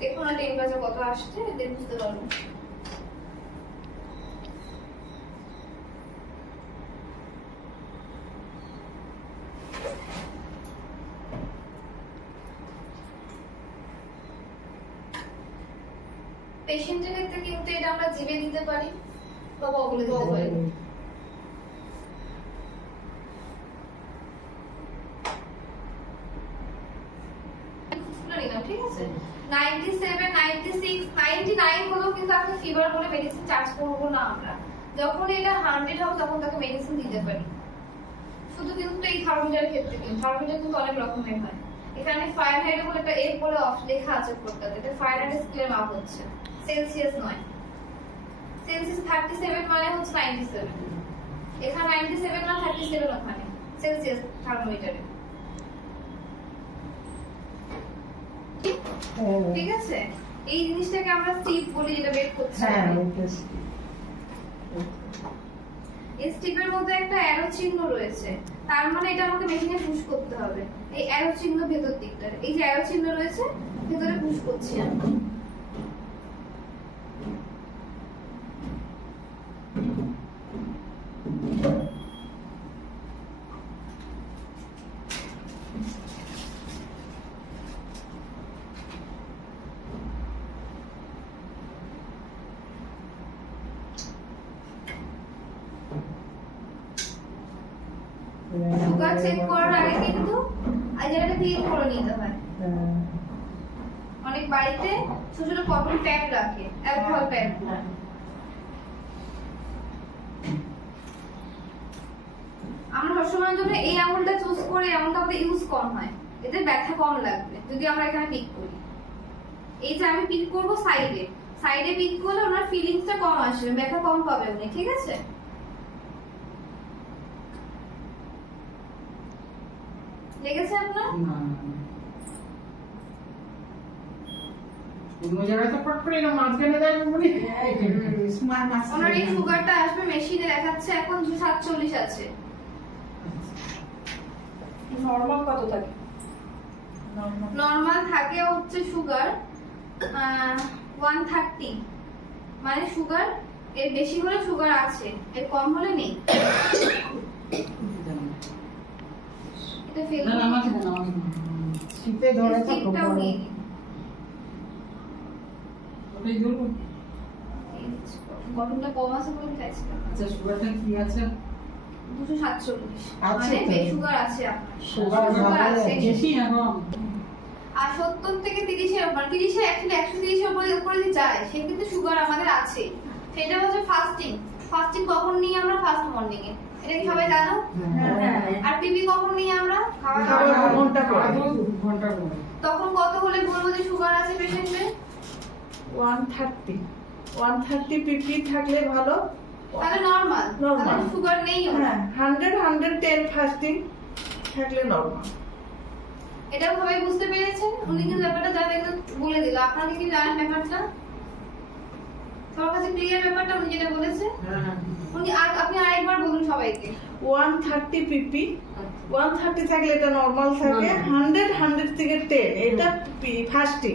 দেখুন না টেম্পারেচার কত আসছে, এতে বুঝতে পারবো। পেশেন্টের ক্ষেত্রে কিন্তু এটা আমরা জিভে দিতে পারি বা বগলে দিতে পারি। ঠিক আছে, 97, 96, 99 হলেও কিন্তু আপনি ফিভার বলে মেডিসিন চার্জ করবো না আমরা। যখন এটা 100 হবে তখন তাকে মেডিসিন দিতে পারি। শুধু কিন্তু এই থার্মোমিটারের ক্ষেত্রে কিন্তু থার্মোমিটার কিন্তু অনেক রকমের হয়। এখানে ফারেনহাইট বলে একটা এফ বলে অফ লেখা আছে উপরটাতে, এটা ফারেনহাইট স্কেলে মাপ হচ্ছে, সেলসিয়াস নয়। সেলসিয়াস 37 মানে হচ্ছে 97, এখানে 97 না 37 ওখানে সেলসিয়াস থার্মোমিটারে। ঠিক আছে, এই জিনিসটাকে আমরা স্টিপ বলি, যেটা বের করছি। হ্যাঁ, এই স্টিপের মধ্যে একটা অ্যারো চিহ্ন রয়েছে, তার মানে এটা আমাকে মেশিনে পুশ করতে হবে। এই অ্যারো চিহ্ন ভেতর দিকটা, এই যে অ্যারো চিহ্ন রয়েছে ভেতরে পুশ করছি আমি। সুগার চেক করার আগে কিন্তু এই জায়গাটা ক্লিন করে নিতে হয়। অনেক বাড়িতে ছোট ছোট কটন প্যাড রাখে, অ্যালকোহল প্যাড। আমরা সবসময়ের জন্য এই আঙুলটা চুজ করে, এমনটা আমাদের ইউজ কম হয়, এতে ব্যথা কম লাগবে যদি আমরা এখানে পিক করি। এই যে আমি পিক করব সাইডে, সাইডে পিক করলে ওনার ফিলিংসটা কম আসবে, ব্যথা কম পাবে উনি। ঠিক আছে, লেগেছে আপনার? ওনার এই সুগারটা আসবে, মেশিনে দেখাচ্ছে এখন 47 আছে। নরমাল কত থাকে? নরমাল থাকে হচ্ছে সুগার 130, মানে সুগার এর বেশি হলে সুগার আছে, এর কম হলে নেই। এটা ফেল না, আমাকে না, শীতে ধরে থাকো ওটাই ধরুন। গঠনটা কম আছে বলে খাইছি। আচ্ছা, সুগারটা কি আছে? 247, আছে মানে তো। সুগার আছে আপনার। সুগার আছে বেশি এখন। আর 70 থেকে 30 এর উপর, 30 এ অ্যাকচুয়ালি 130 এর উপরে যদি যায় সেক্ষেত্রে সুগার আমাদের আছে। সেটা হচ্ছে ফাস্টিং। ফাস্টিং কখন নিই আমরা? ফার্স্ট মর্নিং এ। এটা কি সবাই জানো? হ্যাঁ। আর পিপি কখন নিই আমরা? খাওয়া খাওয়ার দাওয়ার পর। ঘন্টা পরে। ঘন্টা পরে। তখন কত হলে বলবো যে সুগার আছে পেশেন্টের? 130 পিপি থাকলে ভালো। তাহলে নরমাল, Normal। তাহলে সুগার নেই ওর। হ্যাঁ, 110 ফাস্টিং থাকলে নরমাল। এটা সবাই বুঝতে পেরেছেন? উনি কিন্তু ব্যাপারটা যা একদম বলে দিল। আপনারা কি জানেন ব্যাপারটা? সবার কাছে ক্লিয়ার ব্যাপারটা উনি যেটা বলেছে? উনি আপনি আরেকবার বলুন সবাইকে। 130 পিপি, 130 থাকলে এটা নরমাল থাকে। 100 থেকে 10 এটা ফাস্টিং।